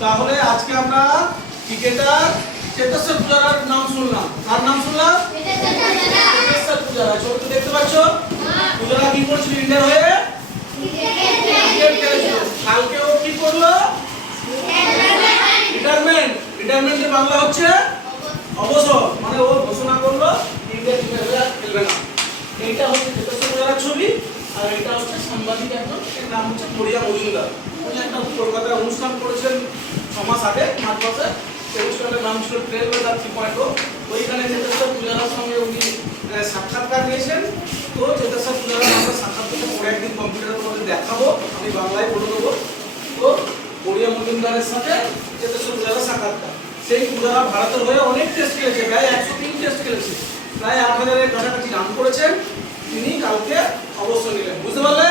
তাহলে আজকে আমরা ক্রিকেটার চেতেশ্বর পূজারার নাম শুনলাম। কার নাম শুনলাম? চেতেশ্বর পূজারা। ছবিতে দেখতে পাচ্ছ পূজারা কি করছিল ইন্ডিয়ার হয়ে? ক্রিকেট খেলেছিল। কালকেও কি করলো? রিটায়ারমেন্ট। রিটায়ারমেন্টের বাংলা হচ্ছে অবসর। মানে ও ঘোষণা করলো ইন্ডিয়া ক্রিকেট হয়ে খেলবে না। এইটা হচ্ছে চেতেশ্বর পূজারার ছবি। আর এটা হচ্ছে সাংবাদিক একজন, এর নাম হচ্ছে মরিয়া মজুমদার। উনি একটা কলকাতায় অনুষ্ঠান করেছেন 6 মাস আগে, মার্চ মাসে। সেই অনুষ্ঠানের নাম ছিল ট্রেল ওয়েদার 3.0। ওইখানে চেতেশ্বর পূজারার সঙ্গে উনি সাক্ষাৎকার নিয়েছেন। তো চেতেশ্বর পূজারা আমরা সাক্ষাৎকারটা পরে একদিন কম্পিউটারে তোমাদের দেখাবো, আমি বাংলায় বলে দেবো। তো মরিয়া মজুমদারের সাথে চেতেশ্বর পূজারার সাক্ষাৎকার। সেই পূজারা ভারতের হয়ে অনেক টেস্ট খেলেছে, প্রায় 103 টেস্ট খেলেছে, প্রায় 8000-এর কাছাকাছি রান করেছেন। তিনি কালকে অবসর নিলেন। বুঝতে পারলে?